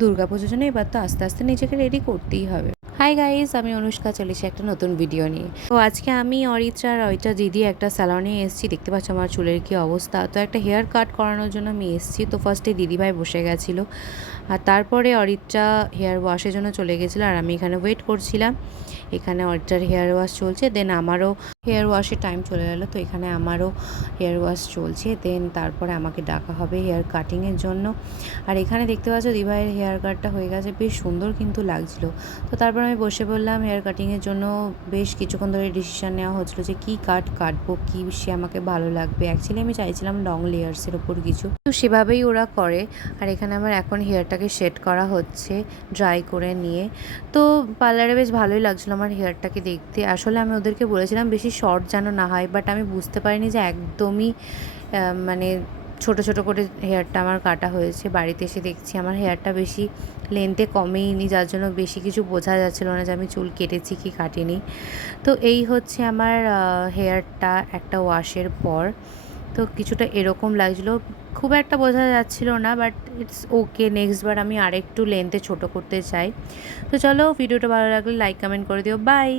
দুর্গাপুজোর জন্য এবার তো আস্তে আস্তে নিজেকে রেডি করতেই হবে। হাই গাইস, আমি অনুষ্কা চলেছি একটা নতুন ভিডিও নিয়ে। তো আজকে আমি অরিত্রা দিদি একটা স্যালনে এসেছি। দেখতে পাচ্ছ আমার চুলের কি অবস্থা। তো একটা হেয়ার কাট করানোর জন্য আমি এসেছি। তো ফার্স্টে দিদিভাই বসে গেছিলো, আর তারপরে অরিত্রা হেয়ার ওয়াশের জন্য চলে গেছিলো, আর আমি এখানে ওয়েট করছিলাম। এখানে অরিত্রার হেয়ার ওয়াশ চলছে, দেন আমারও হেয়ার ওয়াশের টাইম চলে গেলো। তো এখানে আমারও হেয়ার ওয়াশ চলছে, দেন তারপরে আমাকে ডাকা হবে হেয়ার কাটিংয়ের জন্য। আর এখানে দেখতে পাচ্ছ দিভাইয়ের হেয়ার কাটটা হয়ে গেছে, বেশ সুন্দর কিন্তু লাগছিলো। তো তারপর আমি বসে পড়লাম হেয়ার কাটিংয়ের জন্য। বেশ কিছুক্ষণ ধরে ডিসিশান নেওয়া হচ্ছিলো যে কী কাট কাটবো, কী সে আমাকে ভালো লাগবে। অ্যাকচুয়ালি আমি চাইছিলাম লং লেয়ার্সের ওপর কিছু, তো সেভাবেই ওরা করে। আর এখানে আমার এখন হেয়ারটাকে সেট করা হচ্ছে ড্রাই করে নিয়ে। তো পার্লারে বেশ ভালোই লাগছিলো আমার হেয়ারটাকে দেখতে। আসলে আমি ওদেরকে বলেছিলাম বেশি শর্ট যেন না হয়, বাট আমি বুঝতে পারিনি যে একদমই মানে ছোট ছোট করে হেয়ারটা আমার কাটা হয়েছে। বাড়িতে এসে দেখছি আমার হেয়ারটা বেশি লেন্থে কমেইনি, যার জন্য বেশি কিছু বোঝা যাচ্ছিলো না যে আমি চুল কেটেছি কি কাটিনি। তো এই হচ্ছে আমার হেয়ারটা একটা ওয়াশের পর। তো কিছুটা এরকম লাগছিলো, খুব একটা বোঝা যাচ্ছিলো না, বাট ইটস ওকে। নেক্সট বার আমি আরেকটু লেন্থে ছোটো করতে চাই। তো চলো, ভিডিওটা ভালো লাগলে লাইক কমেন্ট করে দিও। বাই।